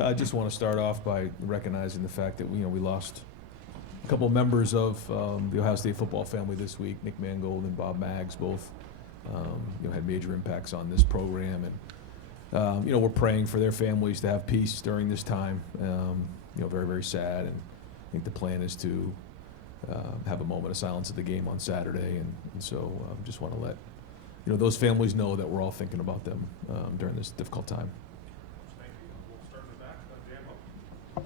I just want to start off by recognizing the fact that we lost a couple members of the Ohio State football family this week. Nick Mangold and Bob Maggs both had major impacts on this program, and we're praying for their families to have peace during this time. Very, very sad, and I think the plan is to have a moment of silence at the game on Saturday, and so just want to let those families know that we're all thinking about them during this difficult time. Thank you. We'll start in the back.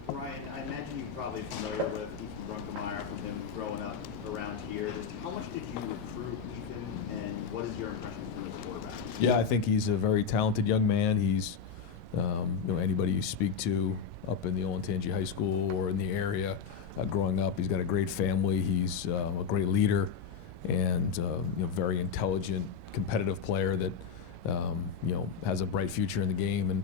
Dan. Ryan, I imagine you're probably familiar with Ethan Brunkemeyer from him growing up around here. Just how much did you recruit Ethan, and what is your impression from him as a quarterback? Yeah, I think he's a very talented young man. He's, anybody you speak to up in the Olentangy High School or in the area growing up, he's got a great family. He's a great leader and, very intelligent, competitive player that, has a bright future in the game. And,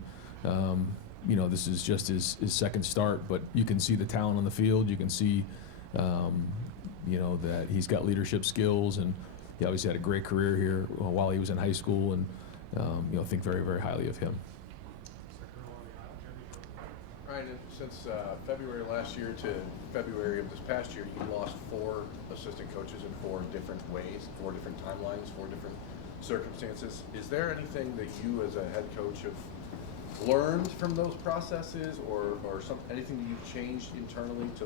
this is just his second start, but you can see the talent on the field. You can see, that he's got leadership skills, and he obviously had a great career here while he was in high school, and, think very, very highly of him. Ryan, since February last year to February of this past year, you lost 4 assistant coaches in 4 different ways, 4 different timelines, 4 different circumstances. Is there anything that you as a head coach have learned from those processes, or anything that you've changed internally to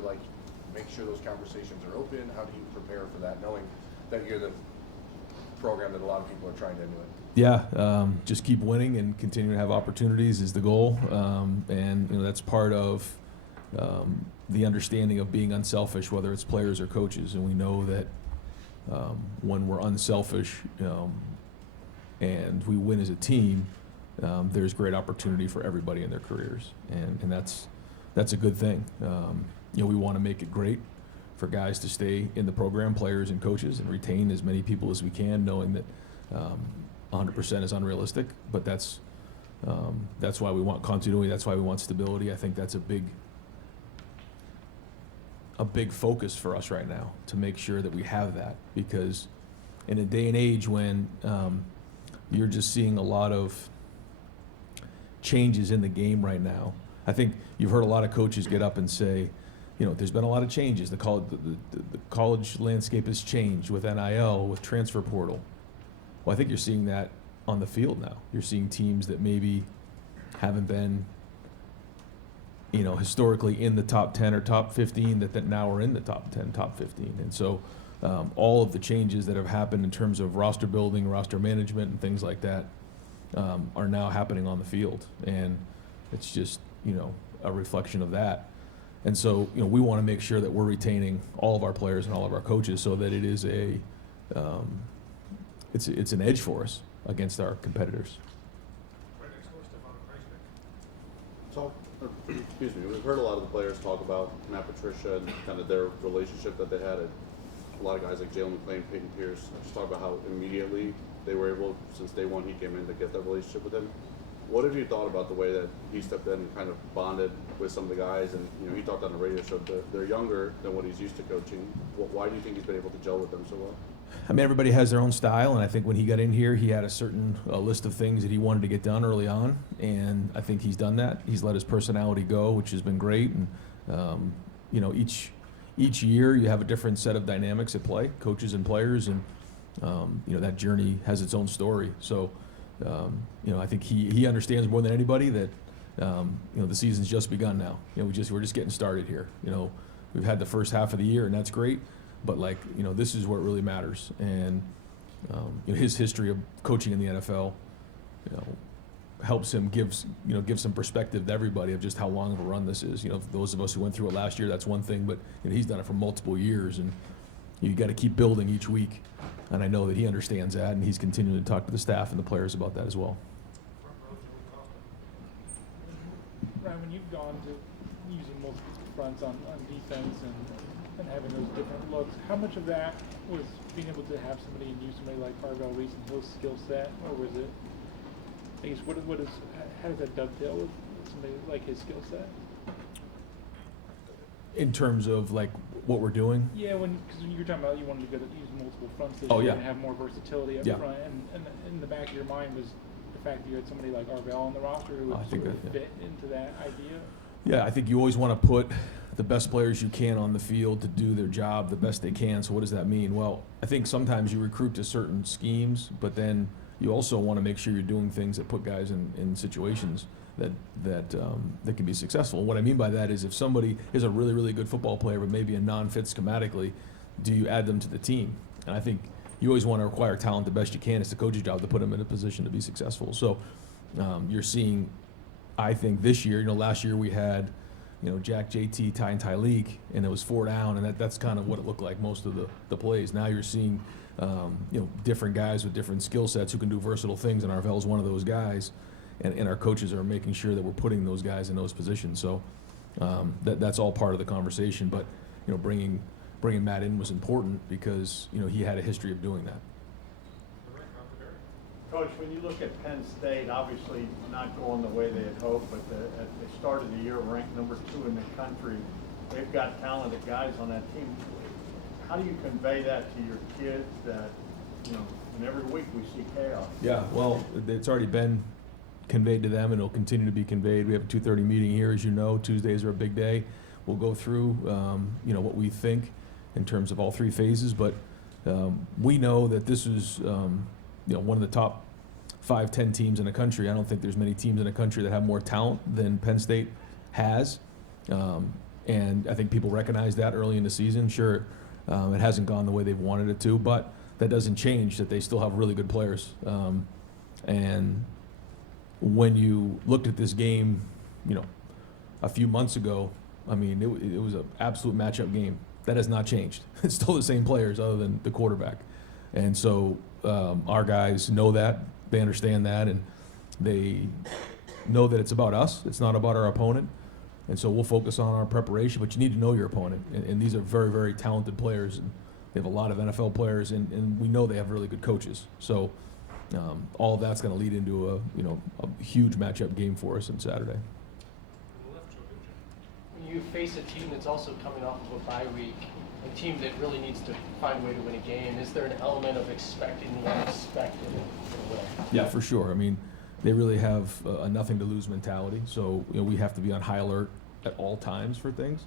make sure those conversations are open? How do you prepare for that, knowing that you're the program that a lot of people are trying to emulate? Yeah, just keep winning and continue to have opportunities is the goal, and that's part of the understanding of being unselfish, whether it's players or coaches. And we know that when we're unselfish and we win as a team, there's great opportunity for everybody in their careers, and that's a good thing. We want to make it great for guys to stay in the program, players and coaches, and retain as many people as we can, knowing that 100% is unrealistic, but that's why we want continuity. That's why we want stability. I think that's a big focus for us right now, to make sure that we have that, because in a day and age when you're just seeing a lot of changes in the game right now, I think you've heard a lot of coaches get up and say, there's been a lot of changes. The college landscape has changed with NIL, with transfer portal. Well, I think you're seeing that on the field now. You're seeing teams that maybe haven't been, historically in the top 10 or top 15 that now are in the top 10, top 15. And so all of the changes that have happened in terms of roster building, roster management, and things like that are now happening on the field. And it's just, a reflection of that. And so, we want to make sure that we're retaining all of our players and all of our coaches, so that it is it's an edge for us against our competitors. Excuse me. We've heard a lot of the players talk about Matt Patricia and kind of their relationship that they had. A lot of guys like Jalen McClain, Peyton Pierce, just talk about how immediately they were able, since day one he came in, to get that relationship with him. What have you thought about the way that he stepped in and kind of bonded with some of the guys? And he talked on the radio show that they're younger than what he's used to coaching. Why do you think he's been able to gel with them so well? I mean, everybody has their own style, and I think when he got in here, he had a certain list of things that he wanted to get done early on, and I think he's done that. He's let his personality go, which has been great. And each year you have a different set of dynamics at play, coaches and players, and that journey has its own story. So. I think he understands more than anybody that the season's just begun now. We're just getting started here. We've had the first half of the year, and that's great, but this is where it really matters. And his history of coaching in the NFL, helps him give some perspective to everybody of just how long of a run this is. Those of us who went through it last year, that's one thing, but he's done it for multiple years, and you got to keep building each week. And I know that he understands that, and he's continuing to talk to the staff and the players about that as well. Ryan, when you've gone to using multiple fronts on defense and having those different looks, how much of that was being able to have somebody like Carvel Reese and his skill set, or was it, I guess, how does that dovetail with somebody like his skill set? In terms of what we're doing? Yeah, because you're talking about you wanted to use multiple fronts this year and have more versatility up front, and in the back of your mind was the fact that you had somebody like Arvell on the roster who I would think sort of that, yeah. fit into that idea? Yeah, I think you always want to put the best players you can on the field to do their job the best they can. So what does that mean? Well, I think sometimes you recruit to certain schemes, but then you also want to make sure you're doing things that put guys in situations that can be successful. What I mean by that is if somebody is a really, really good football player but maybe a non-fit schematically, do you add them to the team? And I think you always want to acquire talent the best you can. It's the coach's job to put them in a position to be successful. So you're seeing, I think this year, last year we had, Jack, JT, Ty, and Tyleek, and it was 4 down, and that's kind of what it looked like most of the plays. Now you're seeing, different guys with different skill sets who can do versatile things, and Arvell's one of those guys, and our coaches are making sure that we're putting those guys in those positions. So that's all part of the conversation. But bringing Matt in was important because he had a history of doing that. Coach, when you look at Penn State, obviously not going the way they had hoped, but at the start of the year ranked number 2 in the country. They've got talented guys on that team. How do you convey that to your kids that, and every week we see chaos? Yeah, well, it's already been conveyed to them, and it'll continue to be conveyed. We have a 2:30 meeting here, as you know. Tuesdays are a big day. We'll go through, what we think in terms of all 3 phases, but we know that this is, one of the top 5-10 teams in the country. I don't think there's many teams in the country that have more talent than Penn State has, and I think people recognize that early in the season. Sure, it hasn't gone the way they've wanted it to, but that doesn't change that they still have really good players. And when you looked at this game, a few months ago, I mean, it was an absolute matchup game. That has not changed. It's still the same players other than the quarterback. And so our guys know that, they understand that, and they know that it's about us. It's not about our opponent. And so we'll focus on our preparation, but you need to know your opponent. And these are very, very talented players. And they have a lot of NFL players, and we know they have really good coaches. So all of that's going to lead into a huge matchup game for us on Saturday. When you face a team that's also coming off of a bye week, a team that really needs to find a way to win a game, is there an element of expecting the unexpected in a way? Yeah, for sure. I mean, they really have a nothing to lose mentality. So we have to be on high alert at all times for things.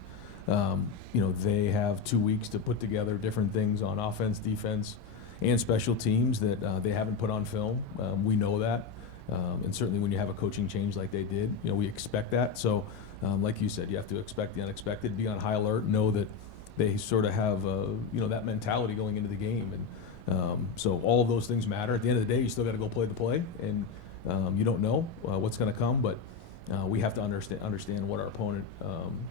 They have 2 weeks to put together different things on offense, defense, and special teams that they haven't put on film. We know that, and certainly when you have a coaching change like they did, we expect that. So, like you said, you have to expect the unexpected, be on high alert, know that they sort of have that mentality going into the game, and so all of those things matter. At the end of the day, you still got to go play the play, and you don't know what's going to come, but we have to understand what our opponent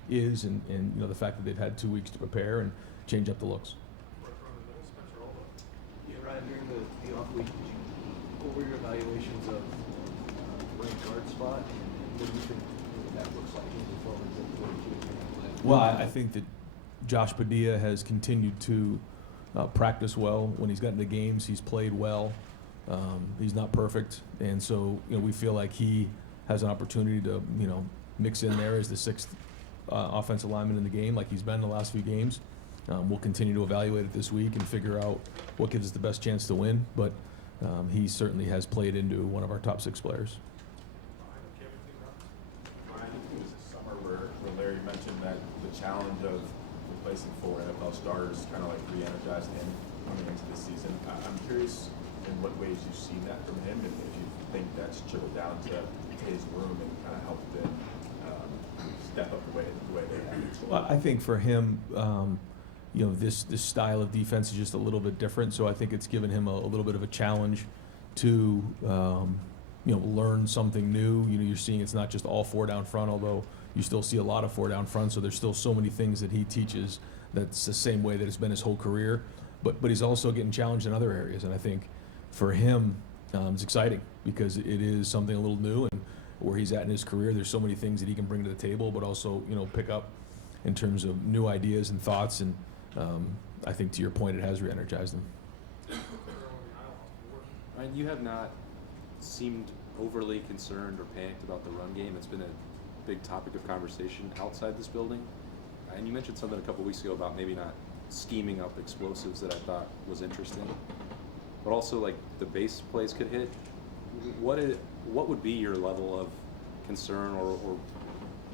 is, and the fact that they've had 2 weeks to prepare and change up the looks. Yeah, Ryan, during the off week, did you go over your evaluations of right guard spot, and what do you think that looks like moving forward with 42? Well, I think that Josh Padilla has continued to practice well. When he's gotten to games, he's played well. He's not perfect, and so we feel like he has an opportunity to mix in there as the 6th offensive lineman in the game, like he's been in the last few games. We'll continue to evaluate it this week and figure out what gives us the best chance to win. But he certainly has played into one of our top 6 players. I think it was this summer where Larry mentioned that the challenge of replacing 4 NFL starters kind of like re-energized him coming into this season. I'm curious in what ways you've seen that from him, and if you think that's trickled down to his room and kind of helped him step up the way they have. Well, I think for him, this style of defense is just a little bit different. So I think it's given him a little bit of a challenge to learn something new. You're seeing it's not just all 4 down front, although you still see a lot of 4 down front. So there's still so many things that he teaches that's the same way that it's been his whole career. But he's also getting challenged in other areas, and I think for him, it's exciting because it is something a little new, and where he's at in his career, there's so many things that he can bring to the table, but also pick up in terms of new ideas and thoughts. And I think to your point, it has re-energized him. Ryan, you have not seemed overly concerned or panicked about the run game. It's been a big topic of conversation outside this building. And you mentioned something a couple weeks ago about maybe not scheming up explosives that I thought was interesting. But also, like, the base plays could hit. what would be your level of concern or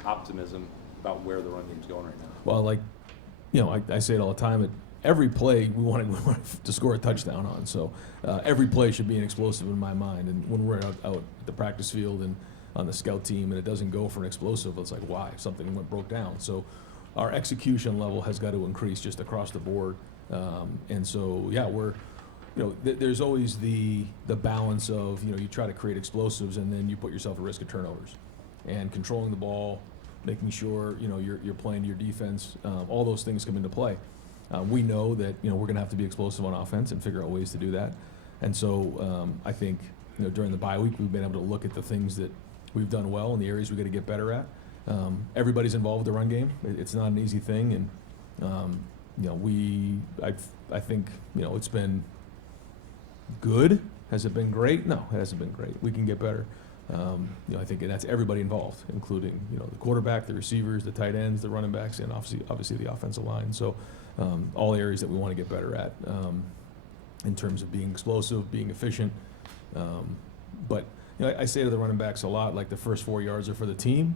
optimism about where the run game's going right now? Well, like, I say it all the time. At every play, we want to score a touchdown on. So every play should be an explosive in my mind. And when we're out at the practice field and on the scout team and it doesn't go for an explosive, it's like, why? Something broke down. So our execution level has got to increase just across the board. And so, yeah, there's always the balance of, you try to create explosives and then you put yourself at risk of turnovers. And controlling the ball, making sure, you're playing to your defense, all those things come into play. We know that, we're going to have to be explosive on offense and figure out ways to do that. And so I think, during the bye week, we've been able to look at the things that we've done well and the areas we've got to get better at. Everybody's involved with the run game. It's not an easy thing. And, I think, it's been good. Has it been great? No, it hasn't been great. We can get better. I think that's everybody involved, including, the quarterback, the receivers, the tight ends, the running backs, and obviously the offensive line. So all areas that we want to get better at in terms of being explosive, being efficient. But I say to the running backs a lot, like the first 4 yards are for the team,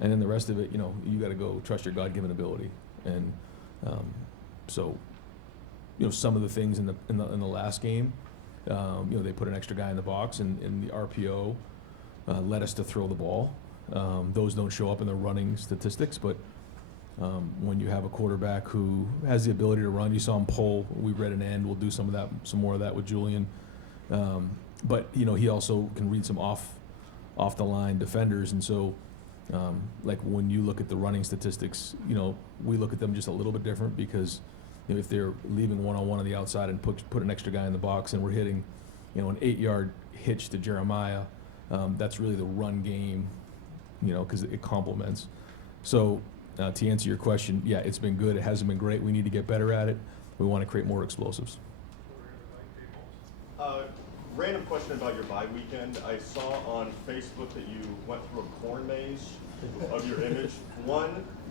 and then the rest of it, you got to go trust your God-given ability. And so, some of the things in the last game, they put an extra guy in the box, and the RPO led us to throw the ball. Those don't show up in the running statistics, but when you have a quarterback who has the ability to run, you saw him pull. We read an end. We'll do some more of that with Julian. But he also can read some off the line defenders, and so like when you look at the running statistics, we look at them just a little bit different because if they're leaving one-on-one on the outside and put an extra guy in the box and we're hitting an 8-yard hitch to Jeremiah, that's really the run game, because it complements. So to answer your question, yeah, it's been good. It hasn't been great. We need to get better at it. We want to create more explosives. Random question about your bye weekend. I saw on Facebook that you went through a corn maze of your image.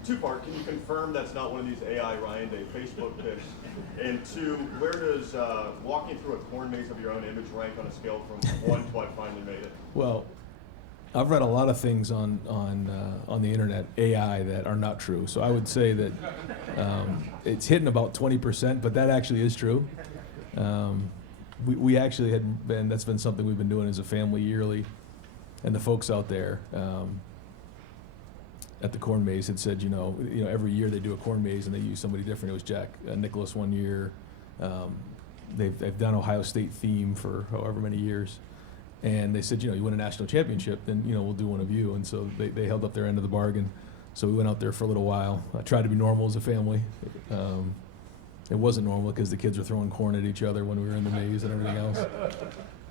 Two-part, can you confirm that's not one of these AI Ryan Day Facebook pics? And two, where does walking through a corn maze of your own image rank on a scale from 1 to I finally made it? Well, I've read a lot of things on the internet, AI, that are not true. So I would say that it's hitting about 20%, but that actually is true. We actually that's been something we've been doing as a family yearly, and the folks out there at the corn maze had said, every year they do a corn maze and they use somebody different. It was Jack Nicholas one year. They've done Ohio State theme for however many years, and they said, you win a national championship, then we'll do one of you. And so they held up their end of the bargain. So we went out there for a little while. I tried to be normal as a family. It wasn't normal because the kids were throwing corn at each other when we were in the maze and everything else.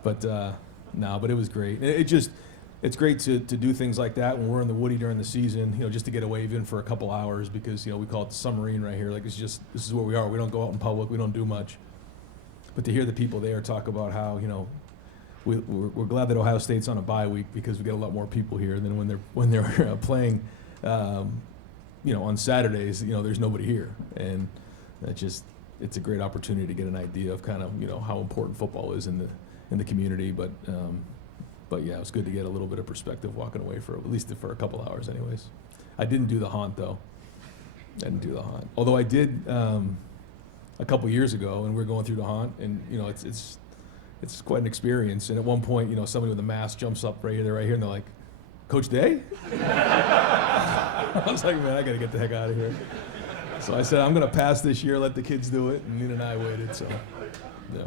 But but it was great. It's great to do things like that when we're in the Woody during the season, just to get away even for a couple hours, because we call it the submarine right here. Like, this is where we are. We don't go out in public. We don't do much. But to hear the people there talk about how we're glad that Ohio State's on a bye week because we get a lot more people here than when they're playing on Saturdays. There's nobody here, and it's a great opportunity to get an idea of kind of how important football is in the community. But yeah, it was good to get a little bit of perspective walking away at least for a couple hours anyways. I didn't do the haunt though. Although I did a couple years ago, and we were going through the haunt, and it's quite an experience. And at one point, somebody with a mask jumps up right here, and they're like, "Coach Day?" I was like, man, I got to get the heck out of here. So I said, I'm going to pass this year, let the kids do it, and Nina and I waited, so, yeah.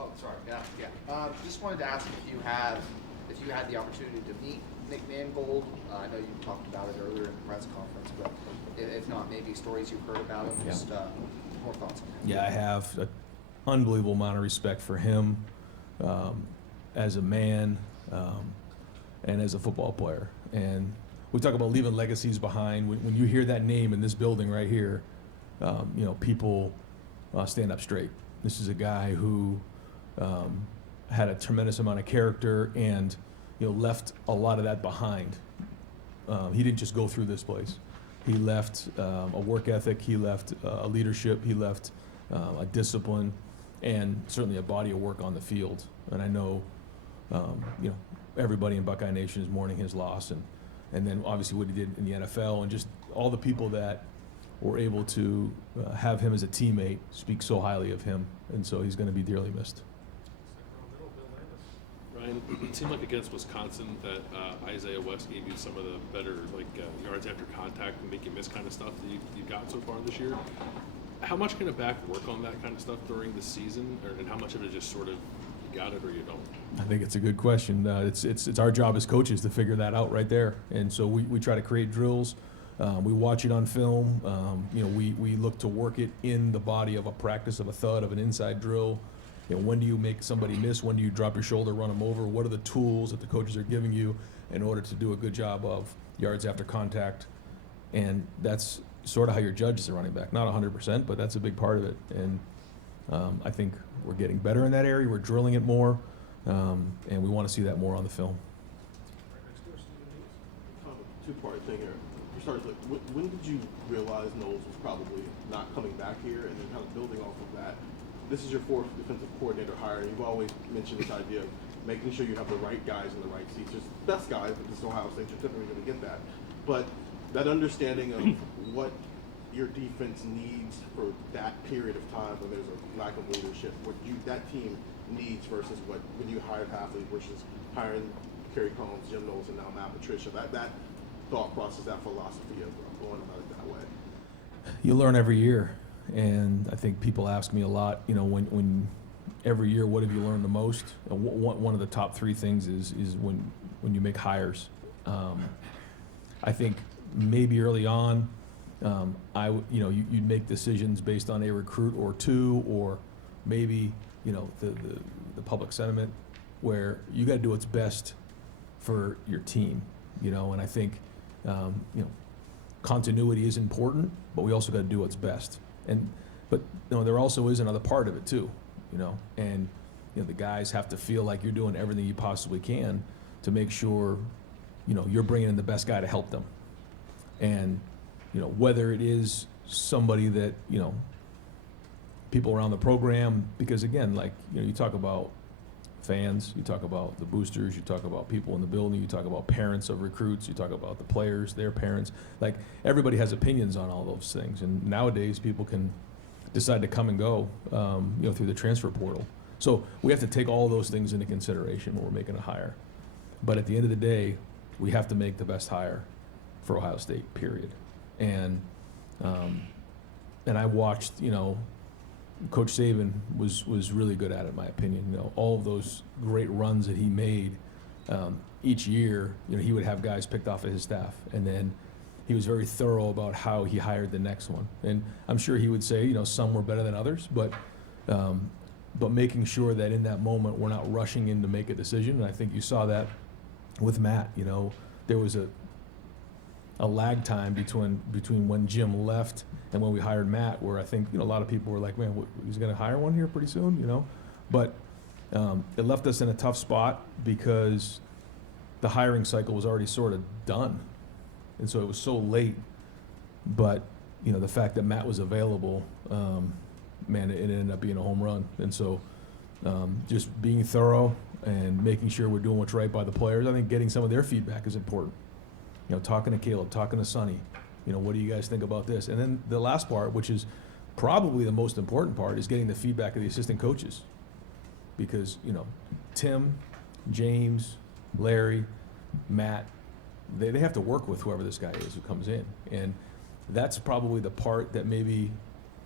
Oh, sorry, yeah. Just wanted to ask if you had the opportunity to meet Nick Mangold. I know you talked about it earlier in the press conference, but if not, maybe stories you've heard about him, just more thoughts on him. Yeah, I have an unbelievable amount of respect for him as a man and as a football player. And we talk about leaving legacies behind. When you hear that name in this building right here, people stand up straight. This is a guy who had a tremendous amount of character and left a lot of that behind. He didn't just go through this place. He left a work ethic. He left a leadership. He left a discipline. and certainly a body of work on the field. And I know, you know, everybody in Buckeye Nation is mourning his loss, and then obviously what he did in the NFL, and just all the people that were able to have him as a teammate speak so highly of him, and so he's going to be dearly missed. Ryan, it seemed like against Wisconsin that Isaiah West gave you some of the better yards after contact and make you miss kind of stuff that you've gotten so far this year. How much can a back work on that kind of stuff during the season, and how much of it just sort of you got it or you don't? I think it's a good question. It's our job as coaches to figure that out right there, and so we try to create drills. We watch it on film. You know, we look to work it in the body of a practice, of a thud, of an inside drill. You know, when do you make somebody miss? When do you drop your shoulder, run them over? What are the tools that the coaches are giving you in order to do a good job of yards after contact? And that's sort of how you're judged as a running back. Not 100%, but that's a big part of it. And I think we're getting better in that area. We're drilling it more, and we want to see that more on the film. Two-part thing here. For starters, when did you realize Knowles was probably not coming back here, and then kind of building off of that? This is your fourth defensive coordinator hire, and you've always mentioned this idea of making sure you have the right guys in the right seats. Just best guys, but this is Ohio State, you're typically going to get that. But that understanding of what your defense needs for that period of time when there's a lack of leadership, what that team needs versus what when you hired Halfley versus hiring Kerry Combs, Jim Knowles, and now Matt Patricia, that thought process, that philosophy of going about it that way. You learn every year, and I think people ask me a lot, you know, when every year, what have you learned the most? One of the top three things is when you make hires. I think maybe early on, you'd make decisions based on a recruit or two, or maybe, you know, the public sentiment, where you got to do what's best for your team, you know. And I think, continuity is important, but we also got to do what's best. But you know, there also is another part of it too, you know. And you know, the guys have to feel like you're doing everything you possibly can to make sure, you know, you're bringing in the best guy to help them. And you know, whether it is somebody that, you know, people around the program, because again, like, you know, you talk about fans, you talk about the boosters, you talk about people in the building, you talk about parents of recruits, you talk about the players, their parents. Like, everybody has opinions on all those things, and nowadays people can decide to come and go, you know, through the transfer portal. So we have to take all those things into consideration when we're making a hire. But at the end of the day, we have to make the best hire for Ohio State, period. And I watched, you know, Coach Saban was really good at it, in my opinion. You know, all of those great runs that he made each year, you know, he would have guys picked off of his staff, and then he was very thorough about how he hired the next one. And I'm sure he would say, you know, some were better than others, but making sure that in that moment we're not rushing in to make a decision. And I think you saw that with Matt. You know, there was a lag time between when Jim left and when we hired Matt, where I think, you know, a lot of people were like, man, he's going to hire one here pretty soon, you know. But it left us in a tough spot because the hiring cycle was already sort of done, and so it was so late. But you know, the fact that Matt was available, man, it ended up being a home run. And so just being thorough and making sure we're doing what's right by the players. I think getting some of their feedback is important. You know, talking to Caleb, talking to Sonny, you know, what do you guys think about this? And then the last part, which is probably the most important part, is getting the feedback of the assistant coaches. Because, you know, Tim, James, Larry, Matt, they have to work with whoever this guy is who comes in. And that's probably the part that maybe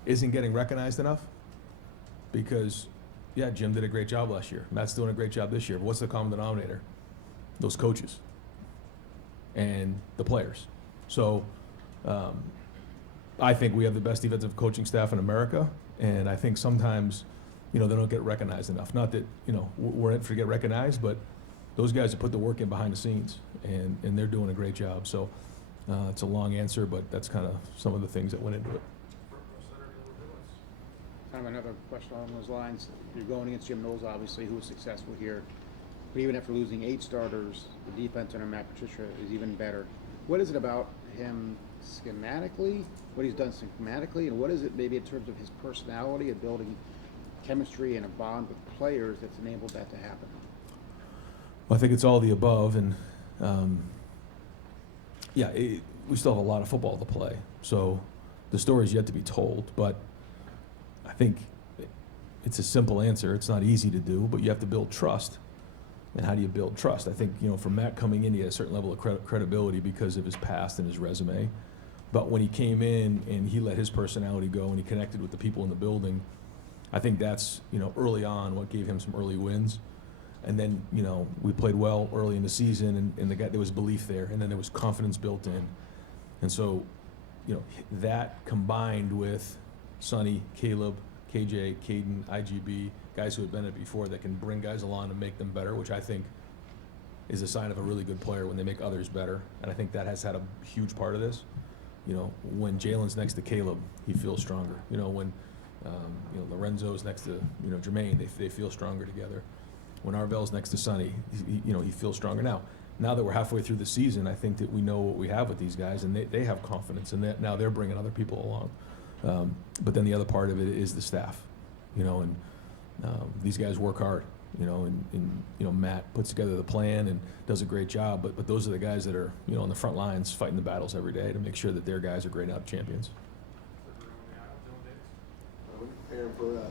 isn't getting recognized enough. Because, yeah, Jim did a great job last year. Matt's doing a great job this year. But what's the common denominator? Those coaches and the players. So I think we have the best defensive coaching staff in America, and I think sometimes, you know, they don't get recognized enough. Not that, you know, we're in for to get recognized, but those guys have put the work in behind the scenes, and they're doing a great job. So it's a long answer, but that's kind of some of the things that went into it. Kind of another question along those lines. You're going against Jim Knowles, obviously, who was successful here. But even after losing 8 starters, the defense under Matt Patricia is even better. What is it about him schematically, what he's done schematically, and what is it maybe in terms of his personality and building chemistry and a bond with players that's enabled that to happen? Well, I think it's all the above, and we still have a lot of football to play. So the story's yet to be told, but I think it's a simple answer. It's not easy to do, but you have to build trust. And how do you build trust? I think, for Matt coming in, he had a certain level of credibility because of his past and his resume. But when he came in and he let his personality go and he connected with the people in the building, I think that's, early on what gave him some early wins. And then, we played well early in the season, and there was belief there, and then there was confidence built in. And so, that combined with Sonny, Caleb, KJ, Caden, IGB, guys who had been it before that can bring guys along and make them better, which I think is a sign of a really good player when they make others better. And I think that has had a huge part of this. When Jalen's next to Caleb, he feels stronger. When Lorenzo's next to Jermaine, they feel stronger together. When Arvell's next to Sonny, he feels stronger. Now that we're halfway through the season, I think that we know what we have with these guys, and they have confidence, and now they're bringing other people along. But then the other part of it is the staff, and these guys work hard, and Matt puts together the plan and does a great job. But those are the guys that are on the front lines fighting the battles every day to make sure that their guys are great out champions. When you're preparing for a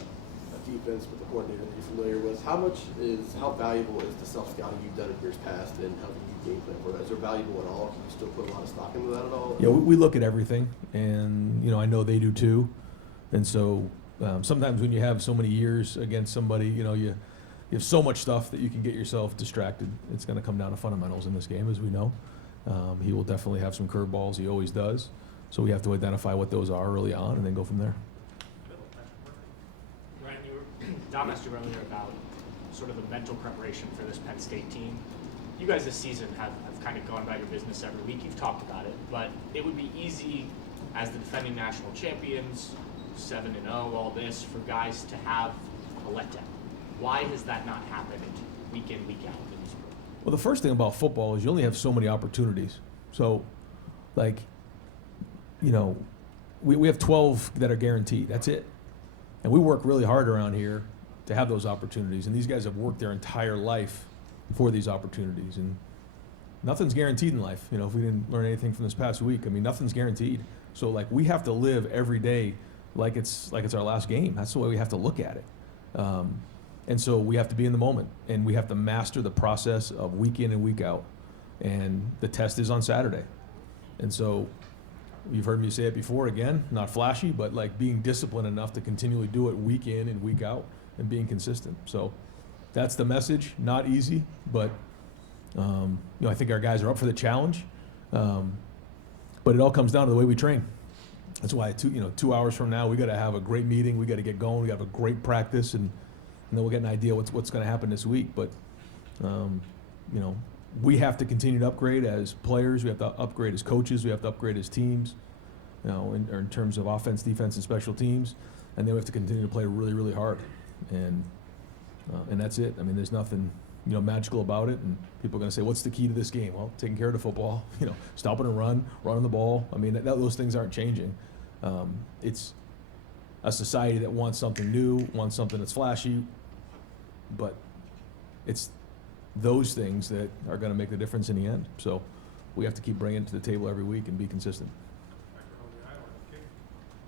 defense with the coordinator that you're familiar with, how valuable is the self-scouting you've done in years past, and how can you game plan for that? Is it valuable at all? Can you still put a lot of stock into that at all? Yeah, we look at everything, and I know they do too. And so sometimes when you have so many years against somebody, you have so much stuff that you can get yourself distracted. It's going to come down to fundamentals in this game, as we know. He will definitely have some curveballs. He always does. So we have to identify what those are early on and then go from there. Ryan, Dom asked you earlier about sort of the mental preparation for this Penn State team. You guys this season have kind of gone about your business every week. You've talked about it, but it would be easy as the defending national champions, 7-0, all this, for guys to have a letdown. Why has that not happened week in, week out in this sport? Well, the first thing about football is you only have so many opportunities. So, we have 12 that are guaranteed. That's it. And we work really hard around here to have those opportunities. And these guys have worked their entire life for these opportunities. And nothing's guaranteed in life. If we didn't learn anything from this past week, nothing's guaranteed. So, we have to live every day like it's our last game. That's the way we have to look at it. And so we have to be in the moment, and we have to master the process of week in and week out. And the test is on Saturday. And so you've heard me say it before, again, not flashy, but being disciplined enough to continually do it week in and week out and being consistent. So that's the message. Not easy, but I think our guys are up for the challenge. But it all comes down to the way we train. That's why 2 hours from now we got to have a great meeting. We got to get going. We got to have a great practice, and then we'll get an idea what's going to happen this week. But we have to continue to upgrade as players. We have to upgrade as coaches. We have to upgrade as teams. In terms of offense, defense, and special teams, and then we have to continue to play really, really hard. And that's it. There's nothing magical about it. And people are going to say, "What's the key to this game?" Well, taking care of the football. Stopping and running the ball. Those things aren't changing. It's a society that wants something new, wants something that's flashy, but it's those things that are going to make the difference in the end. So we have to keep bringing it to the table every week and be consistent.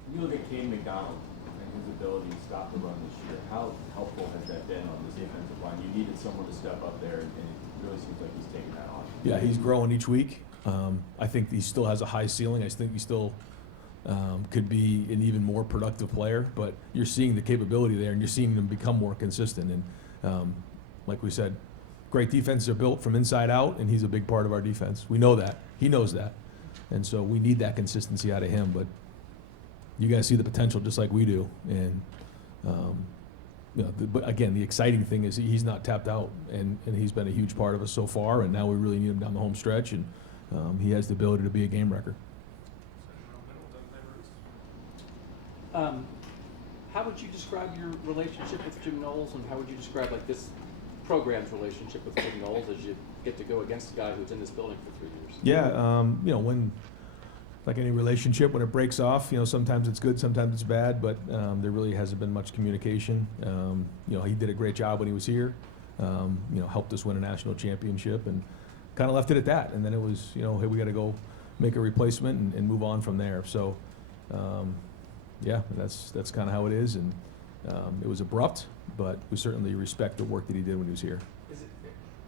When you look at Kane, McDonald and his ability to stop the run this year, how helpful has that been on this defensive line? You needed someone to step up there, and it really seems like he's taking that on. Yeah, he's growing each week. I think he still has a high ceiling. I think he still could be an even more productive player, but you're seeing the capability there, and you're seeing him become more consistent. And like we said, great defenses are built from inside out, and he's a big part of our defense. We know that. He knows that. And so we need that consistency out of him. But you guys see the potential just like we do. And, but again, the exciting thing is he's not tapped out, and he's been a huge part of us so far, and now we really need him down the home stretch, and he has the ability to be a game wrecker. How would you describe your relationship with Jim Knowles, and how would you describe this program's relationship with Jim Knowles as you get to go against a guy who's in this building for 3 years? Yeah, like any relationship, when it breaks off, sometimes it's good, sometimes it's bad, but there really hasn't been much communication. He did a great job when he was here, helped us win a national championship, and kind of left it at that. And then it was, hey, we got to go make a replacement and move on from there. So, yeah, that's kind of how it is. And it was abrupt, but we certainly respect the work that he did when he was here. Is it,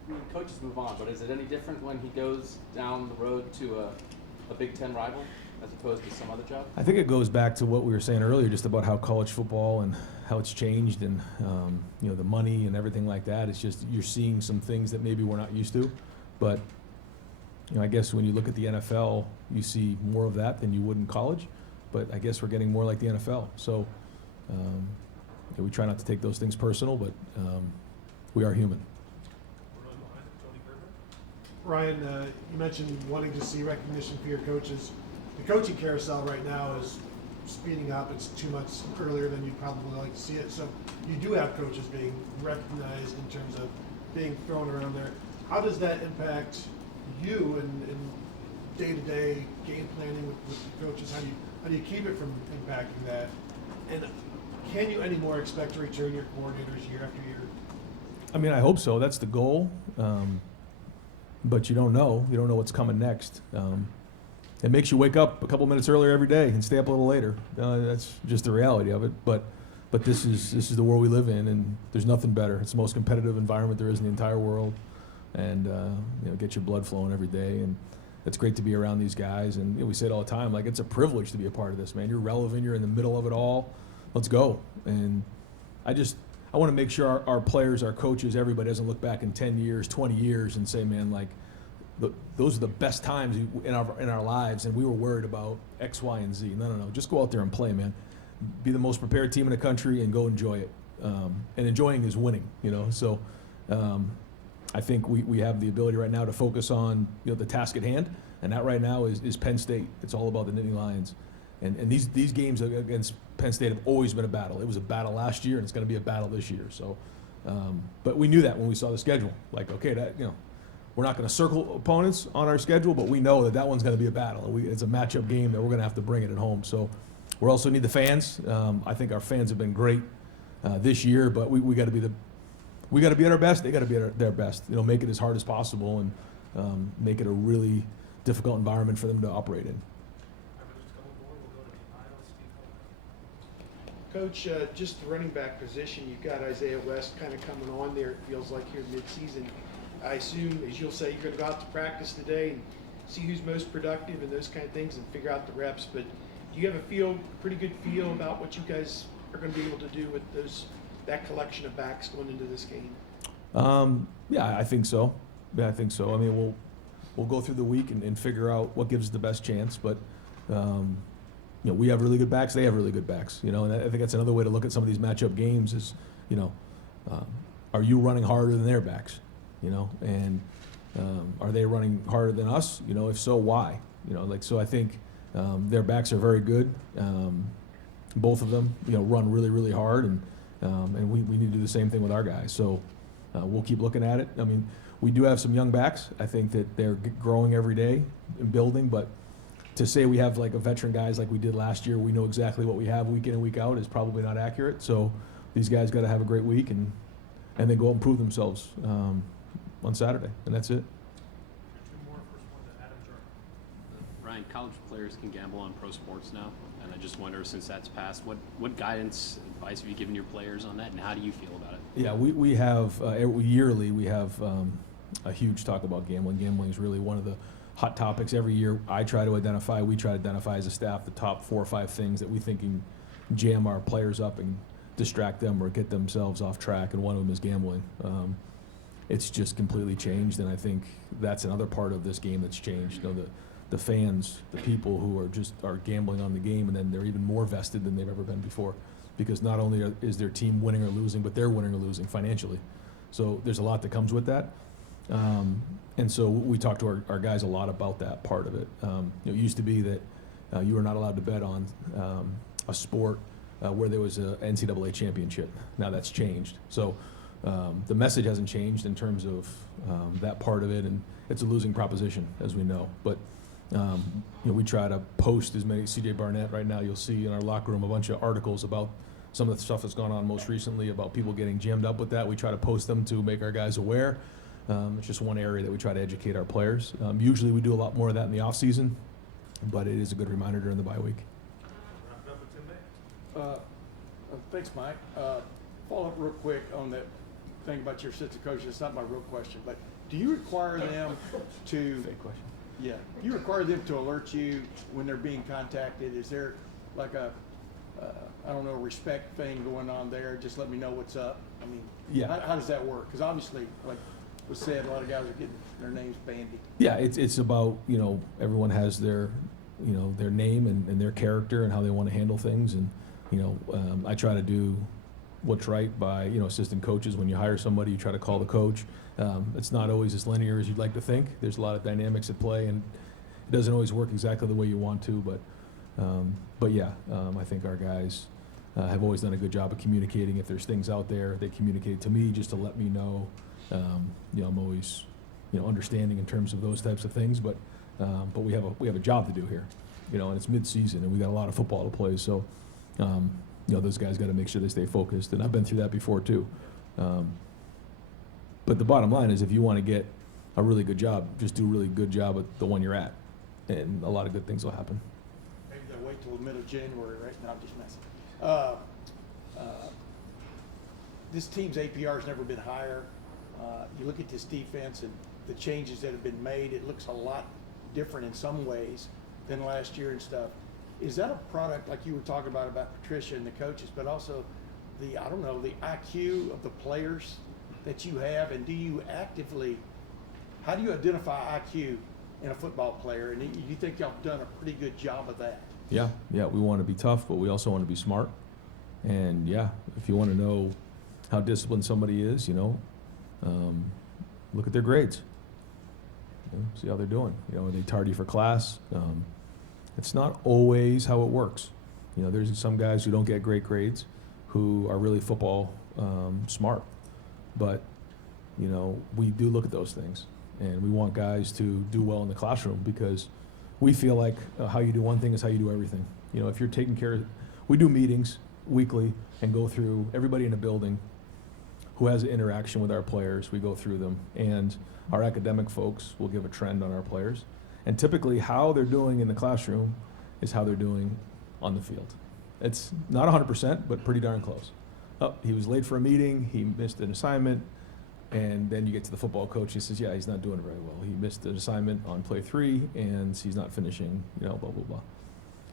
I mean, coaches move on, but is it any different when he goes down the road to a Big Ten rival as opposed to some other job? I think it goes back to what we were saying earlier, just about how college football and how it's changed, and the money and everything like that. It's just you're seeing some things that maybe we're not used to, but I guess when you look at the NFL, you see more of that than you would in college. But I guess we're getting more like the NFL. So we try not to take those things personal, but we are human. Ryan, you mentioned wanting to see recognition for your coaches. The coaching carousel right now is speeding up. It's too much earlier than you'd probably like to see it. So you do have coaches being recognized in terms of being thrown around there. How does that impact you in day-to-day game planning with the coaches? How do you keep it from impacting that? And can you anymore expect to return your coordinators year after year? I mean, I hope so. That's the goal. But you don't know. You don't know what's coming next. It makes you wake up a couple minutes earlier every day and stay up a little later. That's just the reality of it. But this is the world we live in, and there's nothing better. It's the most competitive environment there is in the entire world, and get your blood flowing every day. And it's great to be around these guys. And we say it all the time, like, it's a privilege to be a part of this, man. You're relevant. You're in the middle of it all. Let's go. And I want to make sure our players, our coaches, everybody doesn't look back in 10 years, 20 years and say, man, like, those are the best times in our lives, and we were worried about X, Y, and Z. No. Just go out there and play, man. Be the most prepared team in the country and go enjoy it. And enjoying is winning, So I think we have the ability right now to focus on the task at hand, and that right now is Penn State. It's all about the Nittany Lions. And these games against Penn State have always been a battle. It was a battle last year, and it's going to be a battle this year. So, but we knew that when we saw the schedule. Like, okay, we're not going to circle opponents on our schedule, but we know that one's going to be a battle. It's a matchup game that we're going to have to bring it at home. So, we also need the fans. I think our fans have been great this year, but we got to be at our best. They got to be at their best. Make it as hard as possible and make it a really difficult environment for them to operate in. Coach, just the running back position, you've got Isaiah West kind of coming on there, it feels like here mid-season. I assume, as you'll say, you're going to go out to practice today and see who's most productive and those kind of things and figure out the reps. But do you have a pretty good feel about what you guys are going to be able to do with that collection of backs going into this game? Yeah, I think so. I mean, we'll go through the week and figure out what gives us the best chance. But we have really good backs. They have really good backs. And I think that's another way to look at some of these matchup games is, are you running harder than their backs? And are they running harder than us? If so, why? So I think their backs are very good. Both of them, run really, really hard, and we need to do the same thing with our guys. So we'll keep looking at it. I mean, we do have some young backs. I think that they're growing every day and building, but to say we have like a veteran guys like we did last year, we know exactly what we have week in and week out is probably not accurate. So these guys got to have a great week and then go out and prove themselves on Saturday, and that's it. Ryan, college players can gamble on pro sports now, and I just wonder, since that's passed, what guidance, advice have you given your players on that, and how do you feel about it? Yeah, we have yearly we have a huge talk about gambling. Gambling is really one of the hot topics every year. We try to identify as a staff the top 4 or 5 things that we think can jam our players up and distract them or get themselves off track, and one of them is gambling. It's just completely changed, and I think that's another part of this game that's changed. The fans, the people who are gambling on the game, and then they're even more vested than they've ever been before, because not only is their team winning or losing, but they're winning or losing financially. So there's a lot that comes with that. And so we talk to our guys a lot about that part of it. It used to be that you were not allowed to bet on a sport where there was an NCAA championship. Now that's changed. So the message hasn't changed in terms of that part of it, and it's a losing proposition, as we know. But We try to post as many. CJ Barnett right now, you'll see in our locker room a bunch of articles about some of the stuff that's gone on most recently about people getting jammed up with that. We try to post them to make our guys aware. It's just one area that we try to educate our players. Usually we do a lot more of that in the off season, but it is a good reminder during the bye week. Thanks, Mike. Follow up real quick on that thing about your assistant coaches. It's not my real question, but do you require them to? Fake question. Yeah. Do you require them to alert you when they're being contacted? Is there like a I don't know, respect thing going on there? Just let me know what's up. I mean, Yeah. How does that work? Because obviously, like was said, a lot of guys are getting their names bandied. Yeah, it's about, everyone has their, their name and their character and how they want to handle things. And, I try to do what's right by, assistant coaches. When you hire somebody, you try to call the coach. It's not always as linear as you'd like to think. There's a lot of dynamics at play, and it doesn't always work exactly the way you want to. But yeah, I think our guys have always done a good job of communicating. If there's things out there, they communicate to me just to let me know. I'm always, understanding in terms of those types of things. But we have a job to do here, and it's mid-season, and we got a lot of football to play. So, those guys got to make sure they stay focused. And I've been through that before too. But the bottom line is, if you want to get a really good job, just do a really good job at the one you're at, and a lot of good things will happen. Maybe they'll wait till the middle of January, right? No, I'm just messing. This team's APR has never been higher. You look at this defense and the changes that have been made, it looks a lot different in some ways than last year and stuff. Is that a product, like you were talking about Patricia and the coaches, but also the IQ of the players that you have? And do you actively, how do you identify IQ in a football player? And do you think y'all have done a pretty good job of that? Yeah, we want to be tough, but we also want to be smart. And yeah, if you want to know how disciplined somebody is, look at their grades. See how they're doing. Are they tardy for class? It's not always how it works. There's some guys who don't get great grades who are really football smart. But, we do look at those things. And we want guys to do well in the classroom, because we feel like how you do one thing is how you do everything. If you're taking care of, we do meetings weekly and go through everybody in the building who has an interaction with our players. We go through them, and our academic folks will give a trend on our players. And typically how they're doing in the classroom is how they're doing on the field. It's not 100%, but pretty darn close. Oh, he was late for a meeting, he missed an assignment, and then you get to the football coach, he says, yeah, he's not doing it very well. He missed an assignment on play 3, and he's not finishing, blah, blah, blah.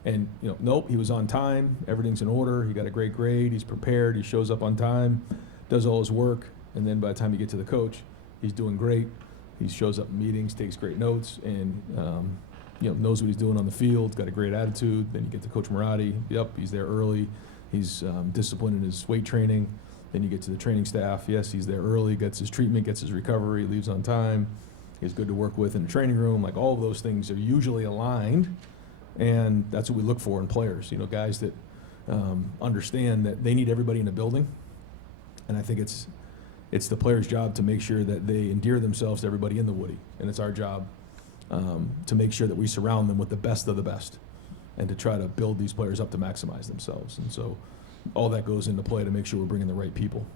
And, nope, he was on time, everything's in order, he got a great grade, he's prepared, he shows up on time, does all his work, and then by the time you get to the coach, he's doing great. He shows up in meetings, takes great notes, and knows what he's doing on the field, got a great attitude. Then you get to Coach Marotti, yep, he's there early, he's disciplined in his weight training. Then you get to the training staff, yes, he's there early, gets his treatment, gets his recovery, leaves on time, he's good to work with in the training room. Like, all of those things are usually aligned, and that's what we look for in players, guys that understand that they need everybody in the building. And I think it's the player's job to make sure that they endear themselves to everybody in the Woody. And it's our job to make sure that we surround them with the best of the best, and to try to build these players up to maximize themselves. And so all that goes into play to make sure we're bringing the right people.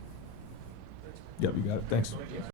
Yep, you got it. Thanks.